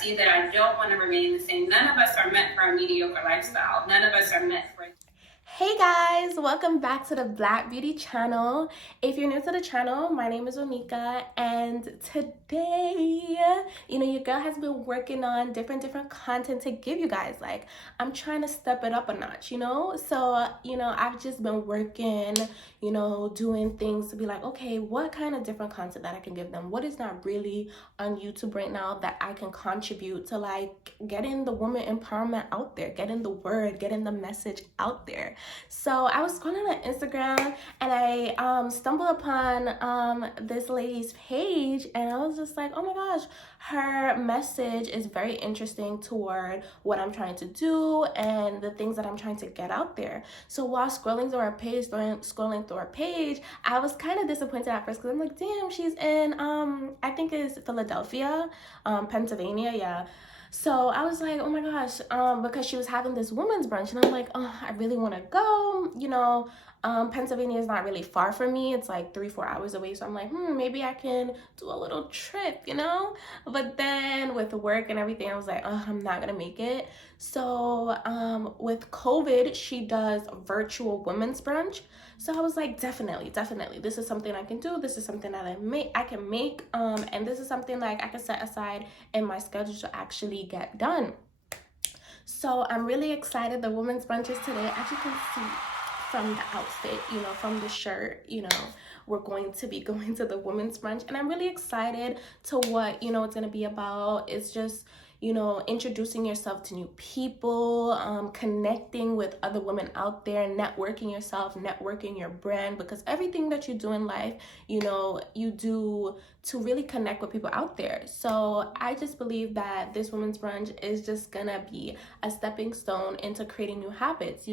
see that I don't want to remain the same. None of us are meant for a mediocre lifestyle. None of us are meant for it. Hey guys, welcome back to the Black Beauty channel. If you're new to the channel, my name is Onika, and today, your girl has been working on different content to give you guys. Like, I'm trying to step it up a notch, So, I've just been working, doing things to be like, okay, what kind of different content that I can give them? What is not really on YouTube right now that I can contribute to, like, getting the woman empowerment out there, getting the word, getting the message out there. So I was scrolling on Instagram and I stumbled upon this lady's page, and I was just like, oh my gosh, her message is very interesting toward what I'm trying to do and the things that I'm trying to get out there. So while scrolling through her page, I was kind of disappointed at first because I'm like, damn, she's in I think it's Philadelphia, Pennsylvania, yeah. So I was like, oh my gosh, because she was having this women's brunch, and I'm like, oh, I really want to go. Pennsylvania is not really far from me. It's like 3-4 hours away. So I'm like, maybe I can do a little trip, But then with work and everything, I was like, oh, I'm not going to make it. So with COVID, she does virtual women's brunch. So I was like, definitely, this is something I can do. This is something that I can make. And this is something like I can set aside in my schedule to actually get done. So I'm really excited. The women's brunch is today. As you can see from the outfit, from the shirt, we're going to be going to the women's brunch, and I'm really excited to what, it's going to be about. It's just, introducing yourself to new people, connecting with other women out there, networking yourself, networking your brand, because everything that you do in life, you do to really connect with people out there. So I just believe that this women's brunch is just gonna be a stepping stone into creating new habits,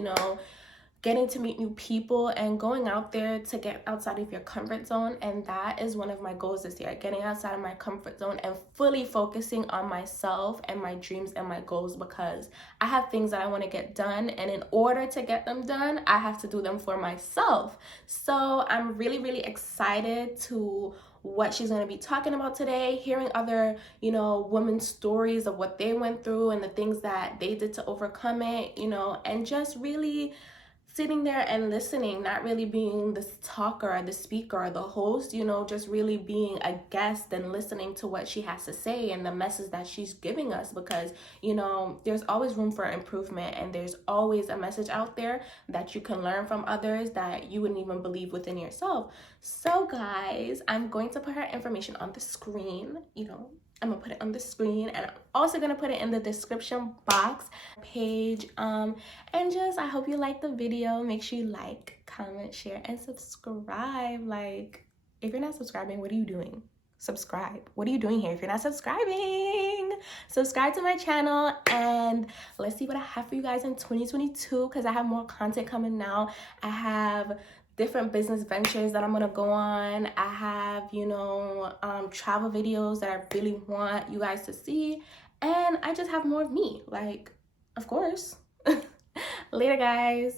getting to meet new people and going out there to get outside of your comfort zone. And that is one of my goals this year, getting outside of my comfort zone and fully focusing on myself and my dreams and my goals, because I have things that I want to get done, and in order to get them done, I have to do them for myself. So I'm really excited to what she's going to be talking about today, hearing other, women's stories of what they went through and the things that they did to overcome it, and just really sitting there and listening, not really being the talker or the speaker or the host, just really being a guest and listening to what she has to say and the message that she's giving us, because, there's always room for improvement, and there's always a message out there that you can learn from others that you wouldn't even believe within yourself. So guys, I'm going to put her information on the screen, I'm gonna put it on the screen, and I'm also gonna put it in the description box page. And just, I hope you like the video. Make sure you like, comment, share, and subscribe. Like, if you're not subscribing, what are you doing? Subscribe. What are you doing here if you're not subscribing? Subscribe to my channel, and let's see what I have for you guys in 2022, because I have more content coming now. I have different business ventures that I'm gonna go on. I have, travel videos that I really want you guys to see, and I just have more of me, like, of course. Later, guys.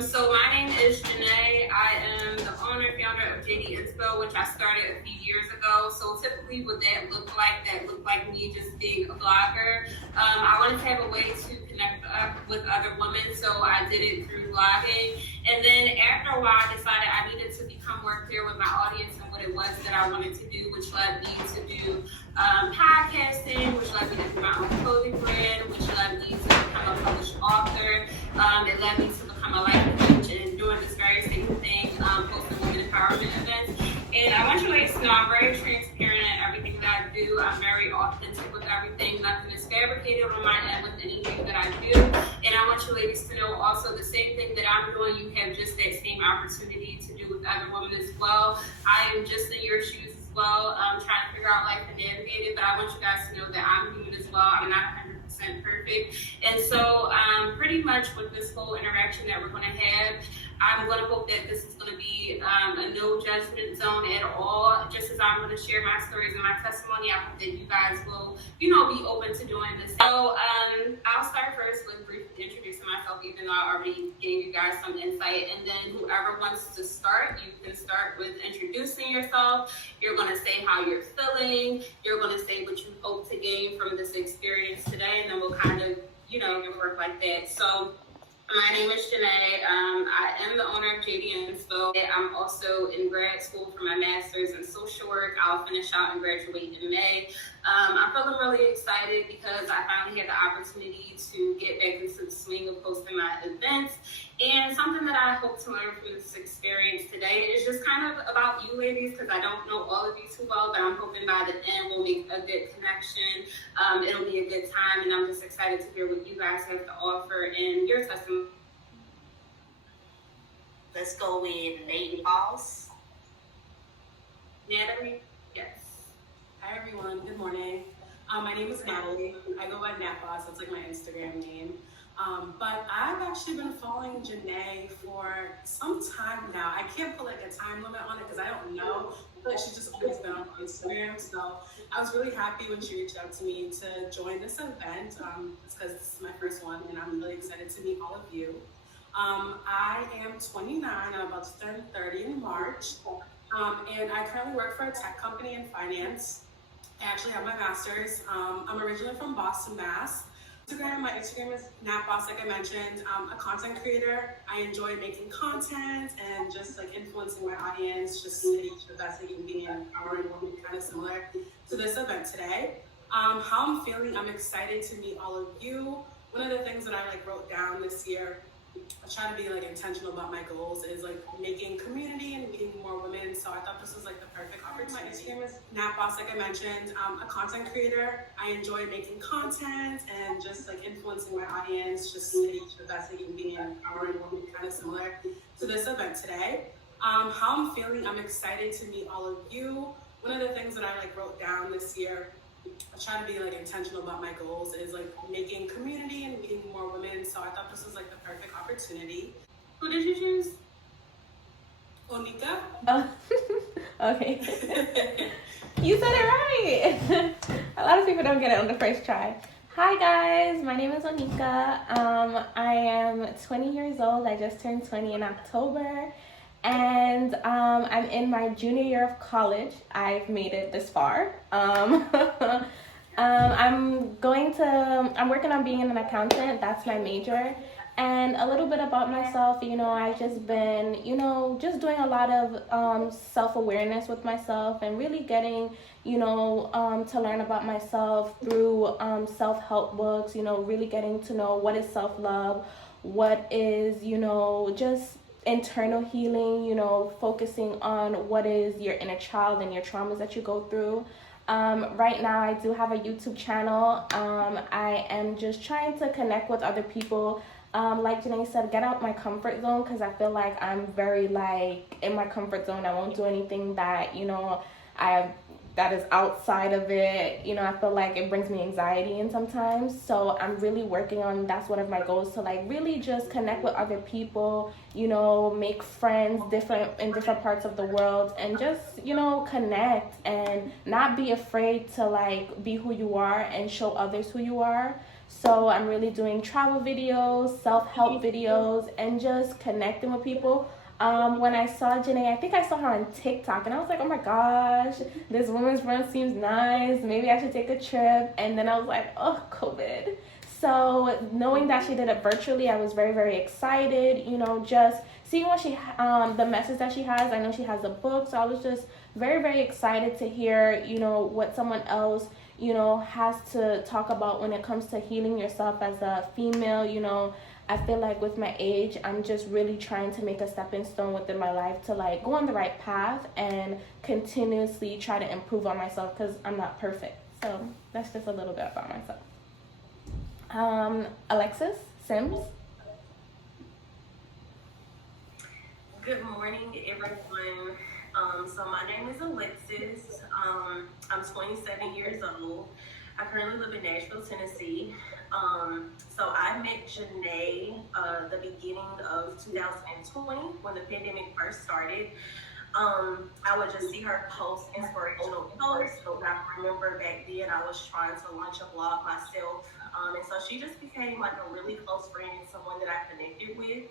So my name is Janae. I am the owner and founder of JD Inspo, which I started a few years ago. So typically what that looked like me just being a blogger. I wanted to have a way to connect with other women, so I did it through blogging. And then after a while, I decided I needed to become more clear with my audience and what it was that I wanted to do, which led me to do podcasting, which led me to do my own clothing brand, which led me to become a published author. It led me to become a life coach and doing this very same thing, posting women empowerment events. And I want you ladies to know I'm very transparent in everything that I do. I'm very authentic with everything. Nothing is fabricated on my end with anything that I do. And I want you ladies to know also the same thing that I'm doing, you have just that same opportunity to do with other women as well. I am just in your shoes as well. I'm trying to figure out life and navigate it, but I want you guys to know that I'm human as well. I'm not 100% perfect. And so pretty much with this whole interaction that we're going to have, I'm going to hope that this is going to be a no judgment zone at all. Just as I'm going to share my stories and my testimony, I hope that you guys will, be open to doing this. So I'll start first with briefly introducing myself, even though I already gave you guys some insight. And then whoever wants to start, you can start with introducing yourself. You're going to say how you're feeling. what you hope to gain from this experience today, and then we'll kind of, work like that. So my name is Janae. I am the owner of JD Inspo. I'm also in grad school for my master's in social work. I'll finish out and graduate in May. I'm feeling really excited because I finally had the opportunity to get back into the swing of hosting my events. And something that I hope to learn from this experience today is just kind of about you ladies, because I don't know all of you too well, but I'm hoping by the end we'll make a good connection. It'll be a good time, and I'm just excited to hear what you guys have to offer and your testimony. Let's go with Nate Boss. Natalie? Yes. Hi everyone, good morning. My name is Natalie. I go by Nat Boss, that's like my Instagram name. But I've actually been following Janae for some time now. I can't put like a time limit on it because I don't know. I feel like she's just always been on Instagram. So I was really happy when she reached out to me to join this event. It's because this is my first one and I'm really excited to meet all of you. I am 29, I'm about to turn 30 in March. And I currently work for a tech company in finance. I actually have my master's. I'm originally from Boston, Mass. My Instagram is natboss, like I mentioned. I'm a content creator. I enjoy making content and just like influencing my audience, just to reach the best they can be, and empowering women, kind of similar to this event today. How I'm feeling, I'm excited to meet all of you. One of the things that I wrote down this year, I try to be intentional about my goals, is making community and meeting more women. So I thought this was the perfect opportunity. My Instagram is natboss, like I mentioned. I'm a content creator. I enjoy making content and just influencing my audience, just to reach the best they can be, and empowering women, kind of similar to this event today. How I'm feeling, I'm excited to meet all of you. One of the things that I wrote down this year, I try to be intentional about my goals, is making community and meeting more women. So I thought this was the perfect opportunity. Who did you choose? Onika. Oh, okay. You said it right. A lot of people don't get it on the first try. Hi guys, my name is Onika. I am 20 years old. I just turned 20 in October. And I'm in my junior year of college. I've made it this far. I'm working on being an accountant. That's my major. And a little bit about myself, I've just been, just doing a lot of self-awareness with myself, and really getting, to learn about myself through self-help books, really getting to know what is self-love, what is, just internal healing, focusing on what is your inner child and your traumas that you go through. Right now I do have a YouTube channel. I am just trying to connect with other people. Like Janae said, get out my comfort zone, because I feel like I'm very in my comfort zone. I won't do anything that, that is outside of it. I feel like it brings me anxiety in sometimes. So I'm really working on, that's one of my goals, to really just connect with other people, make friends in different parts of the world, and just, connect and not be afraid to be who you are and show others who you are. So I'm really doing travel videos, self-help videos, and just connecting with people. When I saw Janae, I think I saw her on TikTok, and I was like, oh my gosh, this women's brunch seems nice. Maybe I should take a trip. And then I was like, oh, COVID. So knowing that she did it virtually, I was very, very excited, just seeing what the message that she has. I know she has a book, so I was just very, very excited to hear, what someone else, has to talk about when it comes to healing yourself as a female. I feel like with my age, I'm just really trying to make a stepping stone within my life to go on the right path and continuously try to improve on myself, because I'm not perfect. So that's just a little bit about myself. Alexis Sims. Good morning, everyone. So my name is Alexis. I'm 27 years old. I currently live in Nashville, Tennessee. So I met Janae the beginning of 2020, when the pandemic first started. I would just see her post inspirational posts. So I remember back then I was trying to launch a blog myself. And so she just became a really close friend and someone that I connected with.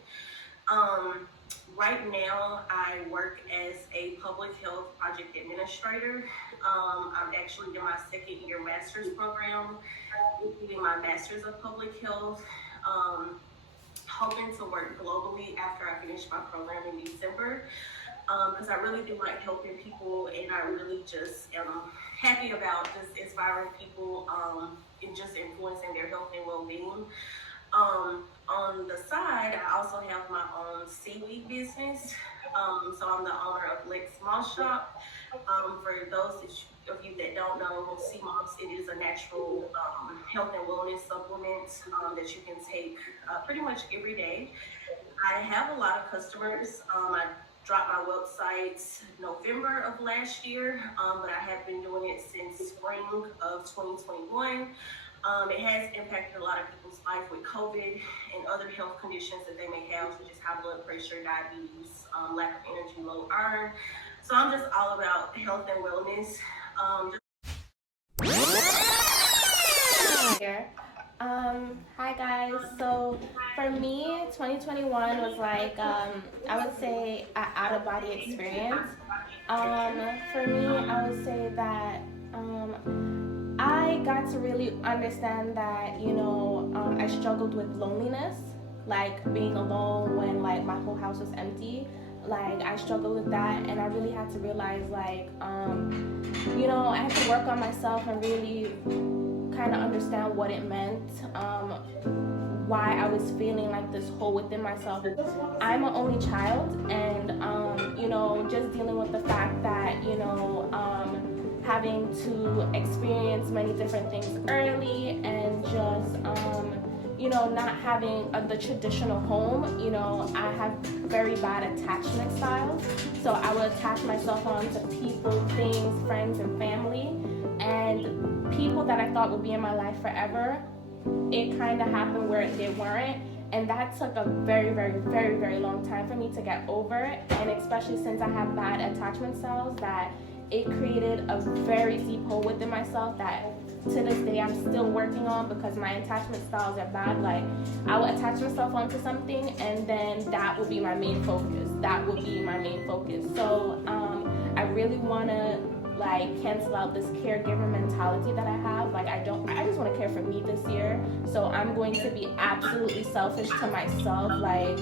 Right now, I work as a public health project administrator. I'm actually in my second year master's program, including my master's of public health. Hoping to work globally after I finish my program in December, because I really do like helping people, and I really just am happy about just inspiring people and just influencing their health and well-being. On the side, I also have my own seaweed business. So I'm the owner of Lex Moss Shop. For those of you that don't know, sea moss, it is a natural health and wellness supplement that you can take pretty much every day. I have a lot of customers. I dropped my website November of last year, but I have been doing it since spring of 2021. It has impacted a lot of people's life with COVID and other health conditions that they may have, such as high blood pressure, diabetes, lack of energy, low iron. So I'm just all about health and wellness. Here. Hi guys. So for me, 2021 was like I would say an out of body experience. For me, I would say that I got to really understand that I struggled with loneliness, like being alone when like my whole house was empty. Like I struggled with that, and I really had to realize like I had to work on myself and really kind of understand what it meant, why I was feeling like this hole within myself. I'm an only child, and just dealing with the fact that having to experience many different things early, and just not having the traditional home. I have very bad attachment styles, so I would attach myself onto people, things, friends, and family, and people that I thought would be in my life forever. It kind of happened where they weren't, and that took a very, very, very, very long time for me to get over, and especially since I have bad attachment styles, that it created a very deep hole within myself that to this day I'm still working on, because my attachment styles are bad. Like I will attach myself onto something, and then that will be my main focus. So I really want to like cancel out this caregiver mentality that I have. Like I just want to care for me this year. So I'm going to be absolutely selfish to myself. Like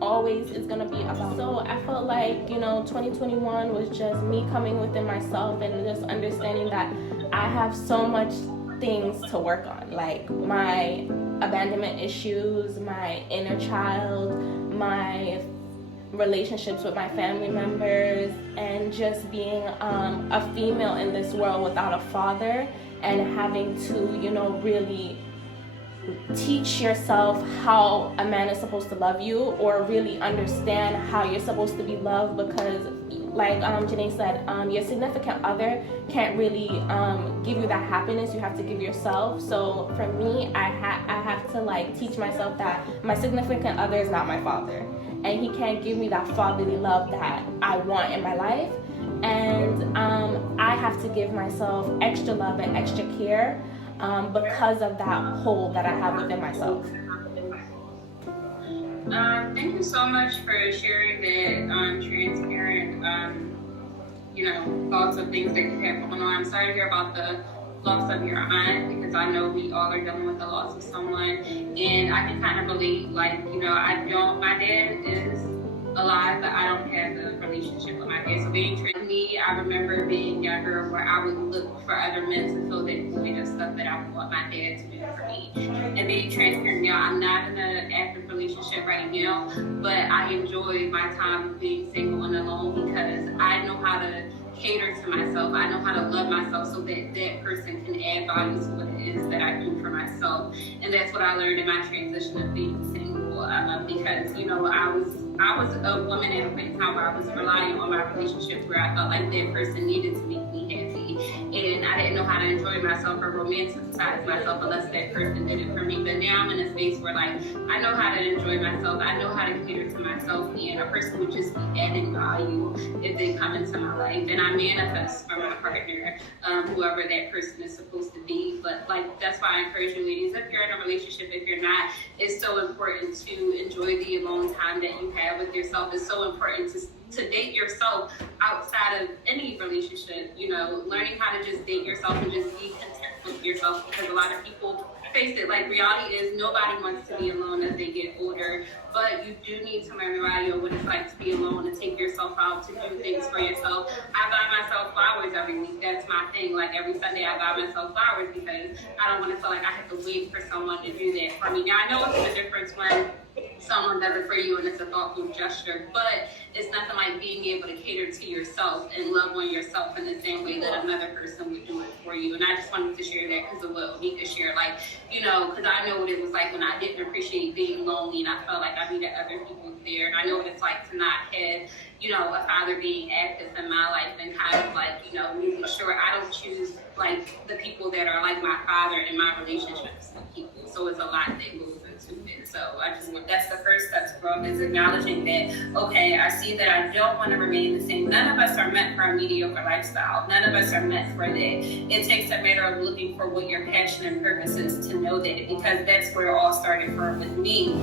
always is gonna be about. So I felt like 2021 was just me coming within myself and just understanding that I have so much things to work on, like my abandonment issues, my inner child, my relationships with my family members, and just being a female in this world without a father, and having to really teach yourself how a man is supposed to love you, or really understand how you're supposed to be loved, because like Janae said, your significant other can't really give you that happiness. You have to give yourself. So for me, I have to like teach myself that my significant other is not my father, and he can't give me that fatherly love that I want in my life. And I have to give myself extra love and extra care because of that hole that I have within myself. Thank you so much for sharing that transparent, thoughts of things that you have going on. I'm sorry to hear about the loss of your aunt, because I know we all are dealing with the loss of someone, and I can kind of relate. Like, my dad is alive, but I don't have the relationship with my dad. So being trans, me, I remember being younger where I would look for other men to fill that void of stuff that I would want my dad to do for me. And being transparent now, I'm not in an active relationship right now, but I enjoy my time being single and alone, because I know how to cater to myself. I know how to love myself, so that that person can add value to what it is that I do for myself. And that's what I learned in my transition of being single, because I was a woman at a point in time where I was relying on my relationship, where I felt like that person needed to make me happy, and and I didn't know how to enjoy myself or romanticize myself unless that person did it for me. But now I'm in a space where like I know how to enjoy myself, I know how to cater to myself, and a person would just be adding value if they come into my life, and I manifest for my partner, whoever that person is supposed to be. But like that's why I encourage you ladies, if you're in a relationship, if you're not, it's so important to enjoy the alone time that you have with yourself. It's so important to date yourself outside of any relationship, you know, learning how to just date yourself and just be content with yourself, because a lot of people face it, like reality is nobody wants to be alone as they get older, but you do need to learn the value of what it's like to be alone and take yourself out to do things for yourself. I buy myself flowers every week. That's my thing. Like every Sunday I buy myself flowers because I don't want to feel like I have to wait for someone to do that for me. Now I know it's a difference when someone does it for you and it's a thoughtful gesture, but it's nothing like being able to cater to yourself and love on yourself in the same way that another person would do it for you. And I just wanted to share that because of what Onika shared, like, you know, because I know what it was like when I didn't appreciate being lonely and I felt like I needed other people there. And I know what it's like to not have, you know, a father being active in my life and kind of like, you know, making sure I don't choose like the people that are like my father in my relationships with people. So it's a lot that goes into it. So I just want, that's the first step to growth, is acknowledging that, okay, I see that I don't want to remain the same. None of us are meant for a mediocre lifestyle. None of us are meant for that. It takes a matter of looking for what your passion and purpose is to know that, because that's where it all started for with me.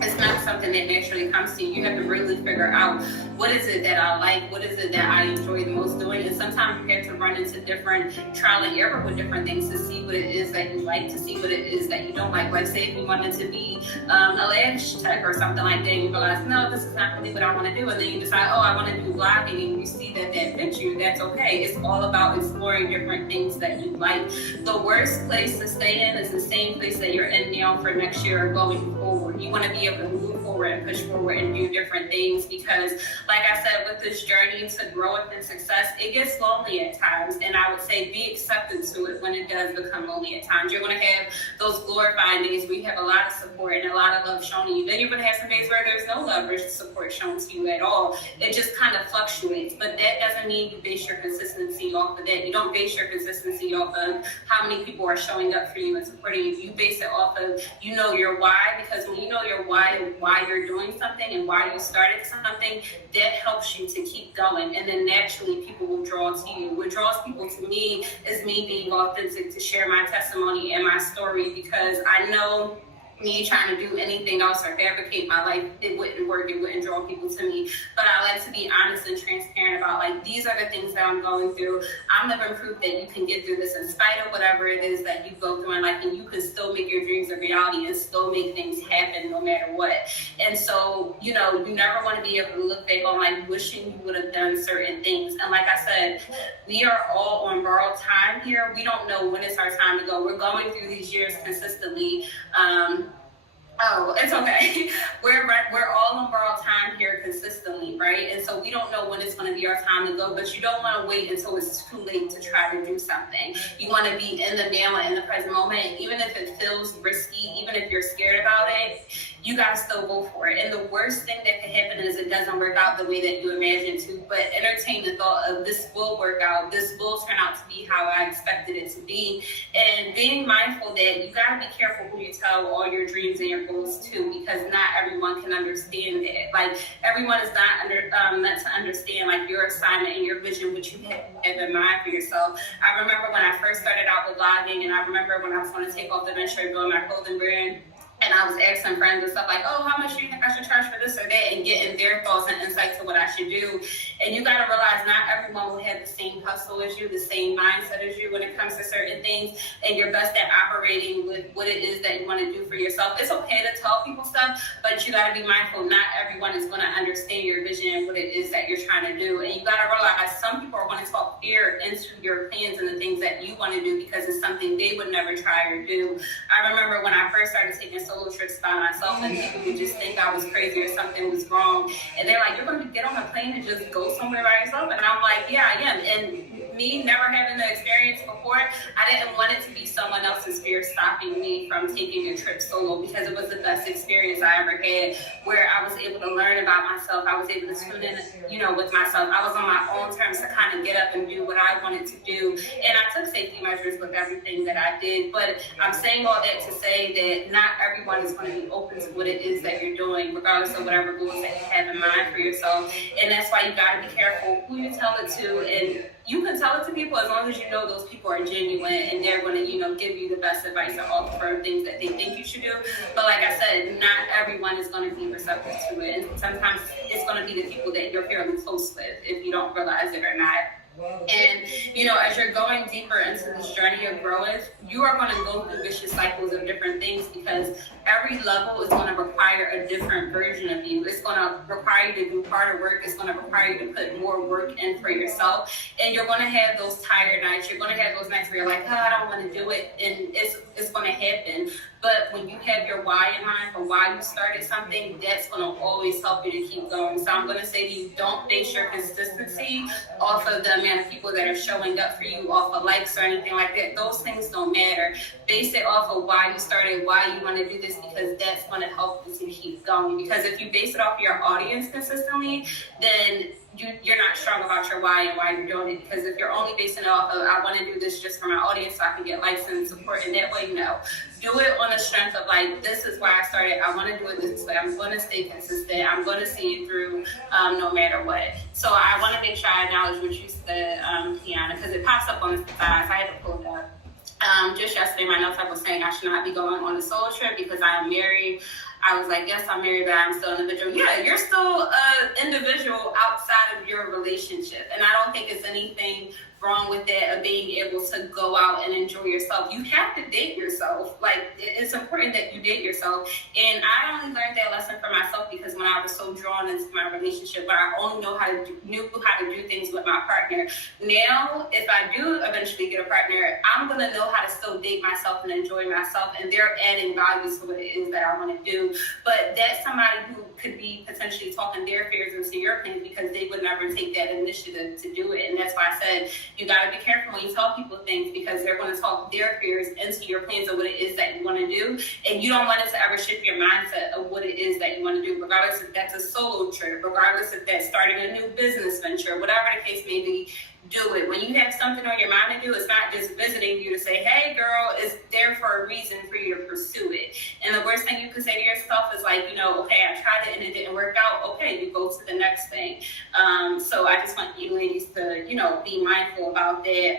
It's not something that naturally comes to you. You have to really figure out what is it that I like, what is it that I enjoy the most doing. And sometimes you have to run into different trial and error with different things to see what it is that you like, to see what it is that you don't like. Like say if you wanted to be a lash tech or something like that, and you realize, no, this is not really what I want to do. And then you decide, oh, I want to do blogging, and you see that fits you, that's okay. It's all about exploring different things that you like. The worst place to stay in is the same place that you're in now for next year or going forward. You want to be able to move forward and push forward and do different things, because like I said, with this journey to growth and success, it gets lonely at times, and I would say be accepted to it when it does become lonely at times. You're going to have those glorifying days where you have a lot of support and a lot of love shown to you. Then you're going to have some days where there's no love or support shown to you at all. It just kind of fluctuates, but that doesn't mean you base your consistency off of that. You don't base your consistency off of how many people are showing up for you and supporting you. You base it off of, you know, your why, because when you know your why and why you're doing something and why you started something, that helps you to keep going, and then naturally people will draw to you. What draws people to me is me being authentic, to share my testimony and my story, because I know me trying to do anything else or fabricate my life, it wouldn't work, it wouldn't draw people to me. But I like to be honest and transparent about, like, these are the things that I'm going through. I'm living proof that you can get through this in spite of whatever it is that you go through in life, and you can still make your dreams a reality and still make things happen no matter what. And so, you know, you never want to be able to look back on like wishing you would have done certain things. And like I said, we are all on borrowed time here. We don't know when it's our time to go. We're going through these years consistently. Oh, it's okay. We're all on borrowed time here consistently, right? And so we don't know when it's going to be our time to go, but you don't want to wait until it's too late to try to do something. You want to be in the now and in the present moment, and even if it feels risky, even if you're scared about it, you got to still go for it. And the worst thing that could happen is it doesn't work out the way that you imagined to, but entertain the thought of this will work out, this will turn out to be how I expected it to be. And being mindful that you got to be careful who you tell all your dreams and your goals to, because not everyone can understand that. Like, everyone is not meant to understand like your assignment and your vision, what you have in mind for yourself. I remember when I first started out with blogging, and I remember when I was going to take off the venture of building my clothing brand, and I was asking friends and stuff like, oh, how much do you think I should charge for this or that, and getting their thoughts and insights to what I should do. And you got to realize not everyone will have the same hustle as you, the same mindset as you when it comes to certain things, and you're best at operating with what it is that you want to do for yourself. It's okay to tell people stuff, but you got to be mindful not everyone is going to understand your vision and what it is that you're trying to do. And you got to realize some people are going to talk fear into your plans and the things that you want to do because it's something they would never try or do. I remember when I first started taking solo trips by myself, and people would just think I was crazy or something was wrong, and they're like, you're going to get on a plane and just go somewhere by yourself? And I'm like, yeah, I am. And me never having the experience before, I didn't want it to be someone else's fear stopping me from taking a trip solo, because it was the best experience I ever had, where I was able to learn about myself. I was able to tune in, with myself. I was on my own terms to kind of get up and do what I wanted to do. And I took safety measures with everything that I did. But I'm saying all that to say that not everyone is going to be open to what it is that you're doing, regardless of whatever goals that you have in mind for yourself. And that's why you got to be careful who you tell it to. And you can tell it to people as long as you know those people are genuine and they're going to, give you the best advice and offer things that they think you should do. But like I said, not everyone is going to be receptive to it. And sometimes it's going to be the people that you're fairly close with, if you don't realize it or not. And, as you're going deeper into this journey of growing, you are going to go through vicious cycles of different things, because every level is going to require a different version of you. It's going to require you to do harder work. It's going to require you to put more work in for yourself. And you're going to have those tired nights. You're going to have those nights where you're like, I don't want to do it. And it's going to happen. But when you have your why in mind for why you started something, that's going to always help you to keep going. So I'm going to say to you, don't base your consistency off of the amount of people that are showing up for you, off of likes or anything like that. Those things don't matter. Base it off of why you started, why you want to do this, because that's going to help you to keep going. Because if you base it off of your audience consistently, then you're not strong about your why and why you're doing it. Because if you're only basing it off of, I want to do this just for my audience so I can get likes and support, and that way, no. Do it on the strength of, this is why I started. I want to do it this way. I'm going to stay consistent. I'm going to see it through no matter what. So I want to make sure I acknowledge what you said, Tiana, because it pops up on the side, so I had to pull it up. Just yesterday, my notes, I was saying I should not be going on a solo trip because I am married. I was like, yes, I'm married, but I'm still an individual. Yeah, you're still an individual outside of your relationship. And I don't think it's anything wrong with that, of being able to go out and enjoy yourself. You have to date yourself. It's important that you date yourself. And I only learned that lesson for myself because when I was so drawn into my relationship, but I only knew how to do things with my partner. Now, if I do eventually get a partner, I'm going to know how to still date myself and enjoy myself. And they're adding value to what it is that I want to do. But that's somebody who could be potentially talking their fears into your plans, because they would never take that initiative to do it. And that's why I said you got to be careful when you tell people things, because they're going to talk their fears into your plans of what it is that you want to do. And you don't want it to ever shift your mindset of what it is that you want to do, regardless if that's a solo trip, regardless if that's starting a new business venture, whatever the case may be. Do it. When you have something on your mind to do, it's not just visiting you to say, hey girl, it's there for a reason for you to pursue it. And the worst thing you can say to yourself is okay, I tried it and it didn't work out. Okay, you go to the next thing. So I just want you ladies to, be mindful about that.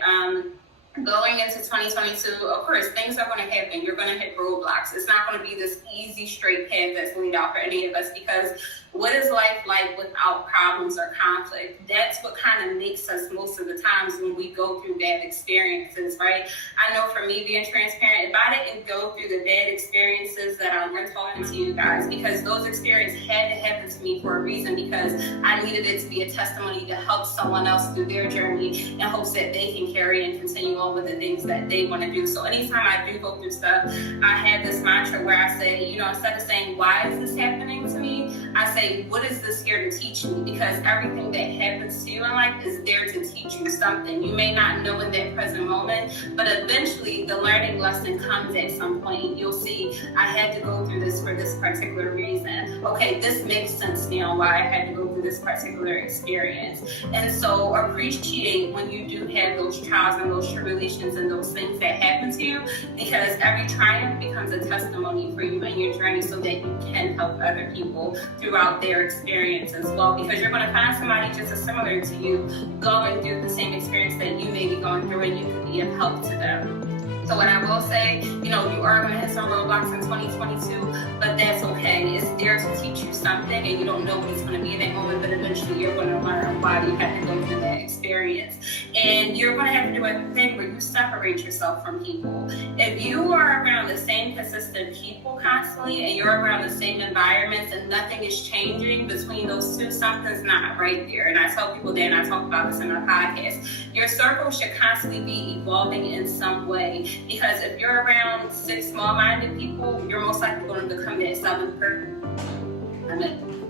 Going into 2022, of course, things are going to happen. You're going to hit roadblocks. It's not going to be this easy, straight path that's laid out for any of us, because what is life like without problems or conflict? That's what kind of makes us most of the times when we go through bad experiences, right? I know for me, being transparent, if I didn't go through the bad experiences that I'm talking to you guys, because those experiences had to happen to me for a reason, because I needed it to be a testimony to help someone else through their journey in hopes that they can carry and continue on with the things that they want to do. So anytime I do go through stuff, I have this mantra where I say, instead of saying, why is this happening to me? I say, what is this here to teach me? Because everything that happens to you in life is there to teach you something. You may not know in that present moment, but eventually the learning lesson comes at some point. You'll see, I had to go through this for this particular reason. Okay, this makes sense now why I had to go through this particular experience. And so appreciate when you do have those trials and those tribulations and those things that happen to you, because every triumph becomes a testimony for you in your journey so that you can help other people throughout their experience as well, because you're going to find somebody just as similar to you going through the same experience that you may be going through, and you can be of help to them. So what I will say, you are going to hit some roadblocks in 2022, but that's okay. It's there to teach you something, and you don't know what it's going to be in that moment, but eventually you're going to learn why you have to go through that experience. And you're going to have to do a thing where you separate yourself from people. If you are around the same consistent people constantly, and you're around the same environments, and nothing is changing between those two, something's not right there. And I tell people that, and I talk about this in my podcast, your circle should constantly be evolving in some way. Because if you're around 6 small-minded people, you're most likely going to become that 7th person.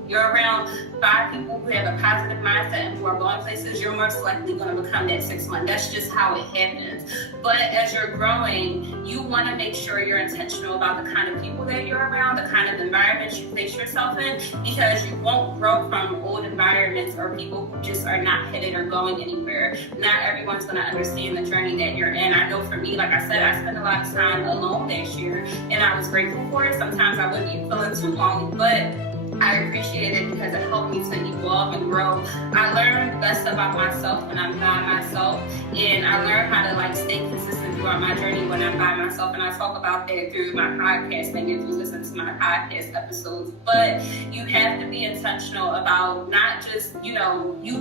you're around 5 people who have a positive mindset and who are going places, you're most likely going to become that 6th one. That's just how it happens. But as you're growing, you want to make sure you're intentional about the kind of people that you're around, the kind of environments you place yourself in, because you won't grow from old environments or people who just are not headed or going anywhere. Not everyone's going to understand the journey that you're in. I know for me, like I said, I spent a lot of time alone last year, and I was grateful for it. Sometimes I wouldn't be feeling too lonely, but I appreciate it because it helped me to evolve and grow. I learned less about myself when I'm by myself, and I learned how to stay consistent throughout my journey when I'm by myself. And I talk about that through my podcast and if you listen to my podcast episodes. But you have to be intentional about not just, you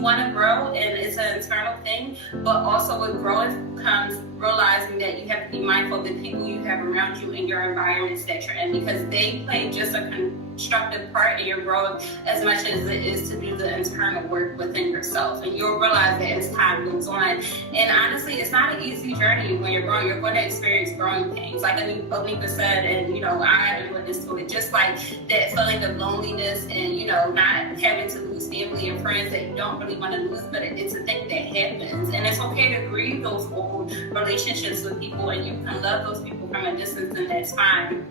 want to grow and it's an internal thing, but also with growing comes realizing that you have to be mindful of the people you have around you and your environments that you're in, because they play just a constructive part in your growth as much as it is to do the internal work within yourself. And you'll realize that as time goes on. And honestly, it's not an easy journey when you're growing. You're going to experience growing pains. Like Anika said, and I am witness to it, just like that feeling of loneliness and, not having to lose family and friends that you don't really want to lose, but it's a thing that happens. And it's okay to grieve those old relationships with people, and you can love those people from a distance, and that's fine.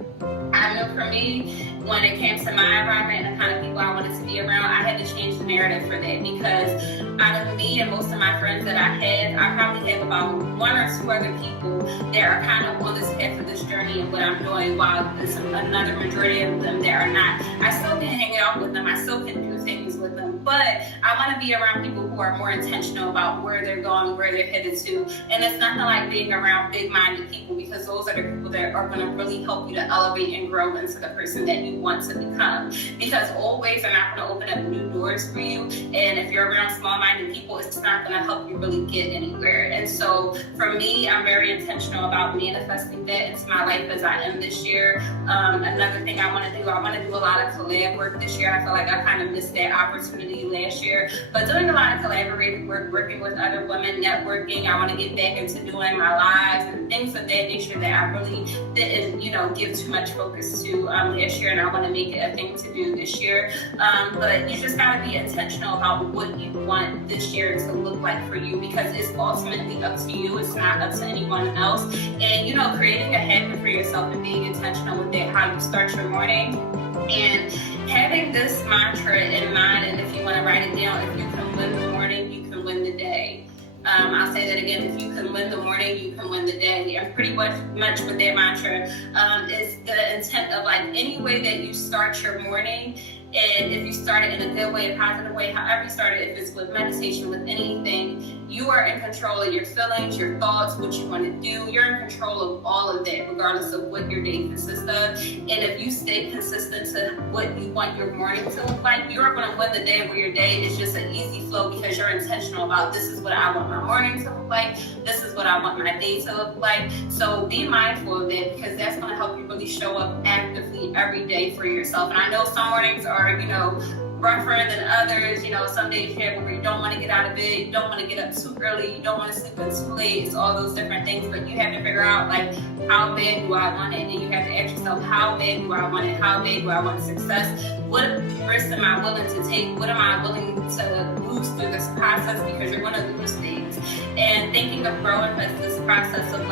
I know for me, when it came to my environment and the kind of people I wanted to be around, I had to change the narrative for that, because out of me and most of my friends that I had, I probably have about 1 or 2 other people that are kind of on this path of this journey and what I'm doing, while there's another majority of them that are not. I still can hang out with them, I still can do things with them, but I want to be around people who are more intentional about where they're going, where they're headed to. And it's nothing like being around big-minded people, because those are the people that are going to really help you to elevate and grow into the person that you want to become, because old ways are not going to open up new doors for you, and if you're around small-minded people, it's not going to help you really get anywhere. And so for me, I'm very intentional about manifesting that into my life as I am this year. Another thing I want to do a lot of collab work this year. I feel like I kind of missed that opportunity last year, but doing a lot of collaborative work, working with other women, networking. I want to get back into doing my lives and things of that nature that I really didn't, give too much focus to last year, and I want to make it a thing to do this year. But you just got to be intentional about what you want this year to look like for you, because it's ultimately up to you. It's not up to anyone else. And, creating a habit for yourself and being intentional with that, how you start your morning, and having this mantra in mind. And if you want to write it down, if you can win the morning, you can win the day. I'll say that again. If you can win the morning, you can win the day. And pretty much with that mantra, is the intent of any way that you start your morning. And if you start it in a good way, a positive way, however you start it, if it's with meditation, with anything, you are in control of your feelings, your thoughts, what you want to do. You're in control of all of that, regardless of what your day consists of. And if you stay consistent to what you want your morning to look like, you're going to win the day, where your day is just an easy flow, because you're intentional about, this is what I want my morning to look like. This is what I want my day to look like. So be mindful of that, because that's going to help you really show up actively every day for yourself. And I know some mornings are, rougher than others. Some days you have where you don't want to get out of bed, you don't want to get up too early, you don't want to sleep in too late. It's all those different things, but you have to figure out how bad do I want it, and you have to ask yourself, how bad do I want it? How bad do I want success? What risks am I willing to take? What am I willing to lose through this process? Because you're going to lose things. And thinking of growing as this process of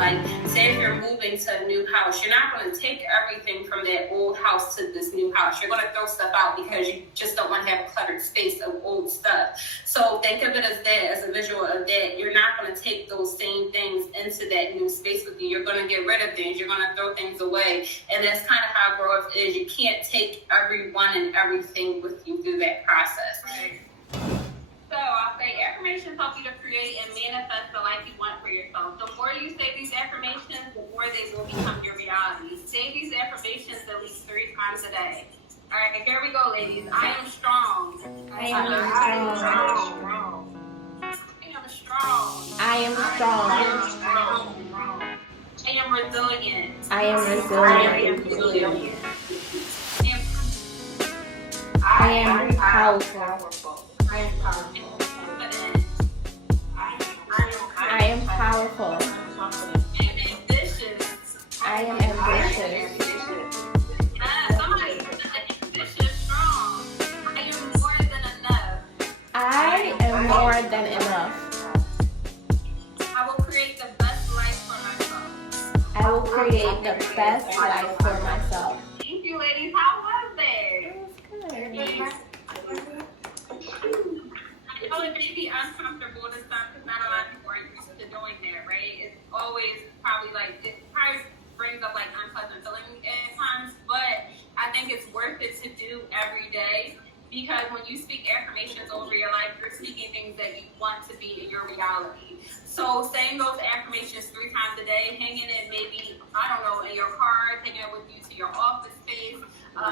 say if you're moving to a new house, you're not going to take everything from that old house to this new house. You're going to throw stuff out because you just don't want to have a cluttered space of old stuff. So think of it as that, as a visual of that. You're not going to take those same things into that new space with you. You're going to get rid of things. You're going to throw things away. And that's kind of how growth is. You can't take everyone and everything with you through that process. So I'll say affirmations help you to create and manifest the life you want for yourself. The more you say these affirmations, the more they will become your reality. Say these affirmations at least 3 times a day. All right, here we go, ladies. I am strong. I am strong. I am strong. I am resilient. I am resilient. I am powerful. I am powerful. I am powerful. I am ambitious. I am ambitious. Somebody said ambitious, strong. I am create the best life for myself. Thank you, ladies. How was that? It was good. I know it may be uncomfortable to some because not a lot of people are used to doing that, right? It's always probably it probably brings up unpleasant feelings at times, but I think it's worth it to do every day because when you speak affirmations over your life, you're speaking things that you want to be in your reality. So saying those affirmations 3 times a day, hanging it maybe, I don't know, in your car, taking it with you to your office space,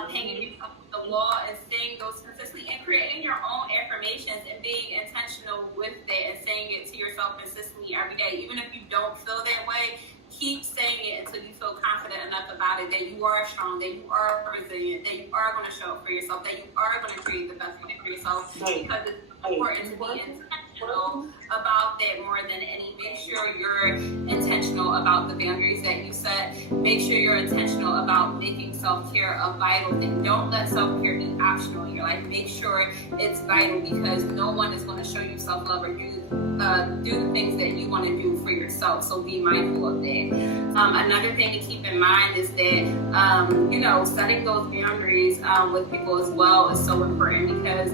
hanging it up with the wall and saying those consistently and creating your own affirmations and being intentional with that and saying it to yourself consistently every day. Even if you don't feel that way, keep saying it until you feel confident enough about it, that you are strong, that you are resilient, that you are going to show up for yourself, that you are going to create the best life for yourself, because it's important to be intentional about that more than any. Make sure you're intentional about the boundaries that you set. Make sure you're intentional about making self-care a vital thing. Don't let self-care be optional in your life. Make sure it's vital because no one is going to show you self-love or do the things that you want to do for yourself. So be mindful of that. Another thing to keep in mind is that, setting those boundaries with people as well is so important because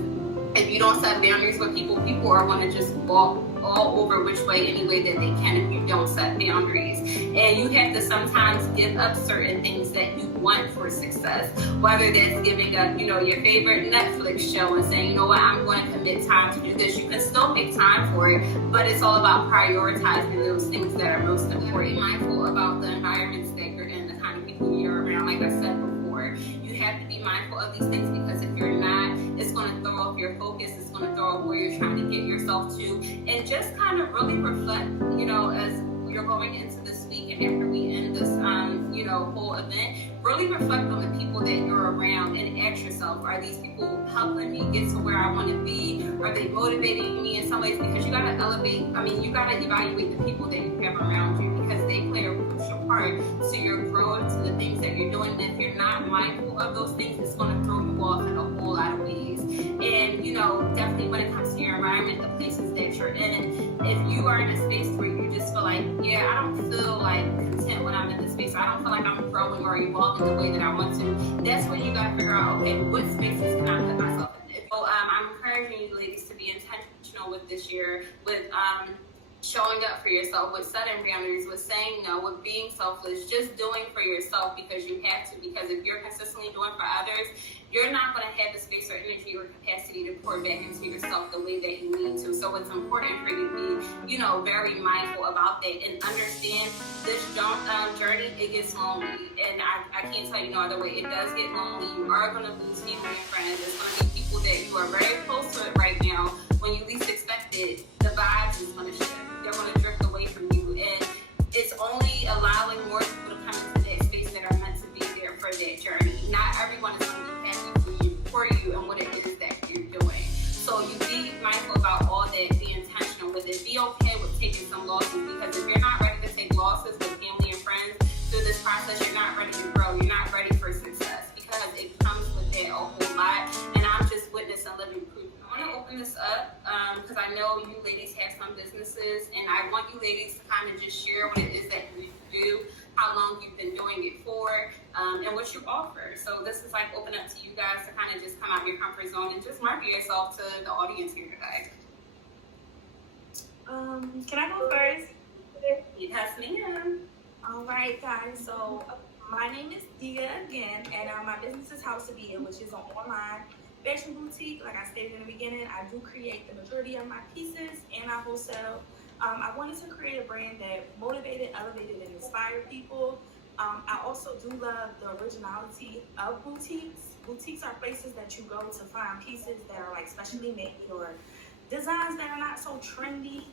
if you don't set boundaries with people, people are going to just walk all over which way, any way that they can if you don't set boundaries. And you have to sometimes give up certain things that you want for success, whether that's giving up, your favorite Netflix show and saying, you know what, I'm going to commit time to do this. You can still make time for it, but it's all about prioritizing those things that are most important. Be mindful about the environments that you're in, the kind of people you're around. Like I said before, you have to be mindful of these things because if you're not, it's going to throw off your focus. It's going to throw off where you're trying to get yourself to. And just kind of really reflect, as you're going into this week and after we end this, whole event, really reflect on the people that you're around and ask yourself, are these people helping me get to where I want to be? Are they motivating me in some ways? Because you got to you got to evaluate the people that you have around you because they play a crucial part to your growth, to the things that you're doing. And if you're not mindful of those things, it's going to throw you off in a whole lot of ways. And, definitely when it comes to your environment, the places that you're in, if you are in a space where you just feel like, I don't feel content when I'm in this space, I don't feel like I'm growing or evolving the way that I want to, that's when you got to figure out, okay, what spaces can I put myself in? So I'm encouraging you ladies to be intentional with this year, with showing up for yourself, with setting boundaries, with saying no, with being selfless, just doing for yourself because you have to. Because if you're consistently doing for others, you're not going to have the space or energy or capacity to pour back into yourself the way that you need to. So it's important for you to be, very mindful about that and understand this journey, it gets lonely. And I can't tell you no other way. It does get lonely. You are going to lose family and friends. There's going to be people that you are very close to right now. When you least expect it, the vibes is going to shift. They're going to drift away from you. And it's only allowing more people to come into that space that are meant to be there for that journey. Not everyone is going to be happy for you and what it is that you're doing. So you be mindful about all that, be intentional with it. Be okay with taking some losses because if you're not ready to take losses with family and friends through this process, you're not ready to grow. You're not ready for success because it comes with that a whole lot. And I'm just witnessing living proof. I want to open this up because I know you ladies have some businesses and I want you ladies to kind of just share what it is that you do, how long you've been doing it for, and what you offer. So this is open up to you guys to kind of just come out of your comfort zone and just market yourself to the audience here today. Can I go first? Yes, ma'am. All right, guys. So my name is Dia again, and my business is House of Dia, which is an online fashion boutique. Like I stated in the beginning, I do create the majority of my pieces, and I wholesale. I wanted to create a brand that motivated, elevated, and inspired people. I also do love the originality of boutiques. Boutiques are places that you go to find pieces that are specially made or designs that are not so trendy.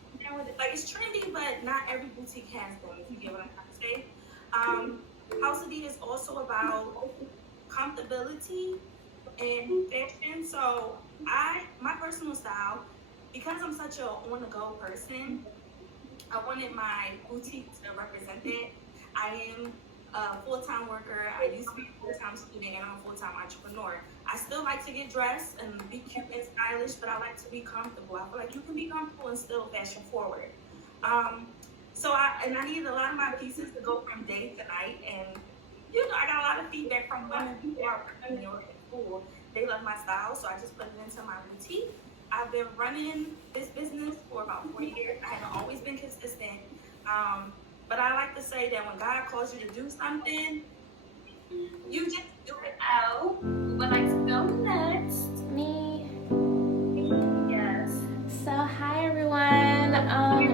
It's trendy, but not every boutique has them, if you get what I'm trying to say. House of D is also about comfortability and fashion. So my personal style, because I'm such a on-the-go person, I wanted my boutique to represent that. I am a full-time worker. I used to be a full-time student, and I'm a full-time entrepreneur. I still like to get dressed and be cute and stylish, but I like to be comfortable. I feel like you can be comfortable and still fashion forward. So I needed a lot of my pieces to go from day to night, and I got a lot of feedback from women who are working in school. They love my style, so I just put it into my boutique. I've been running this business for about 4 years. I haven't always been consistent, but I like to say that when God calls you to do something, you just do it. Oh, who would like to go next? Me. Yes. So hi everyone.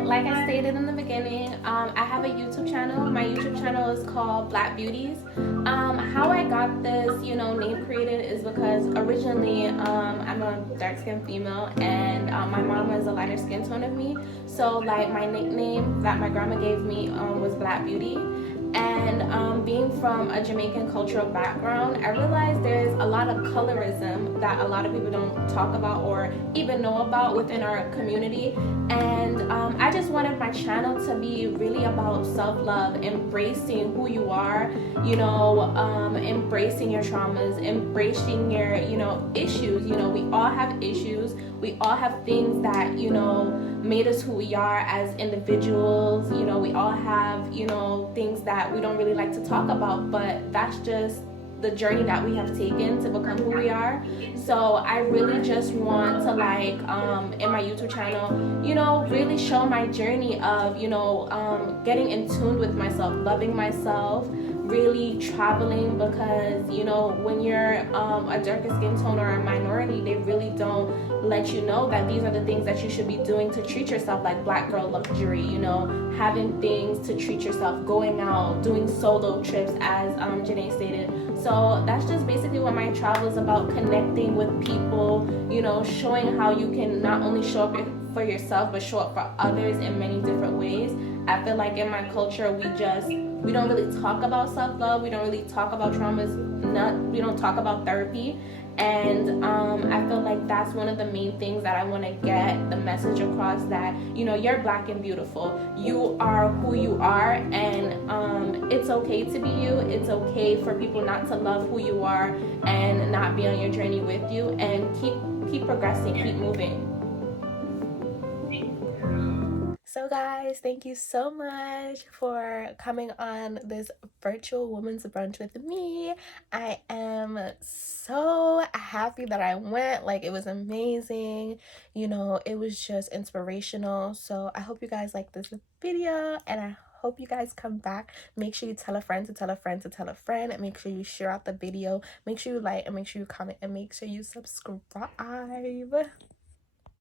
Like I stated in the beginning, I have a YouTube channel. My YouTube channel is called Black Beauties. How I got this, name created is because originally I'm a dark skinned female, and my mom is a lighter skin tone of me. So like my nickname that my grandma gave me was Black Beauty. And being from a Jamaican cultural background, I realized there's a lot of colorism that a lot of people don't talk about or even know about within our community. And I just wanted my channel to be really about self-love, embracing who you are, embracing your traumas, embracing your, issues. We all have issues. We all have things that, made us who we are as individuals. We all have, things that we don't really like to talk about, but that's just the journey that we have taken to become who we are. So I really just want to in my YouTube channel, really show my journey of, getting in tune with myself, loving myself, really traveling, because when you're a darker skin tone or a minority, they really don't let you know that these are the things that you should be doing to treat yourself, like black girl luxury, having things to treat yourself, going out, doing solo trips, as Janae stated. So that's just basically what my travel is about, connecting with people, showing how you can not only show up for yourself but show up for others in many different ways. I feel like in my culture we don't really talk about self-love, we don't really talk about traumas, we don't talk about therapy. And I feel like that's one of the main things that I want to get the message across, that you're black and beautiful, you are who you are, and it's okay to be you. It's okay for people not to love who you are and not be on your journey with you, and keep progressing, keep moving. So guys, thank you so much for coming on this virtual women's brunch with me. I am so happy that I went. Like, it was amazing. It was just inspirational. So I hope you guys like this video, and I hope you guys come back. Make sure you tell a friend to tell a friend to tell a friend, and make sure you share out the video. Make sure you like, and make sure you comment, and make sure you subscribe.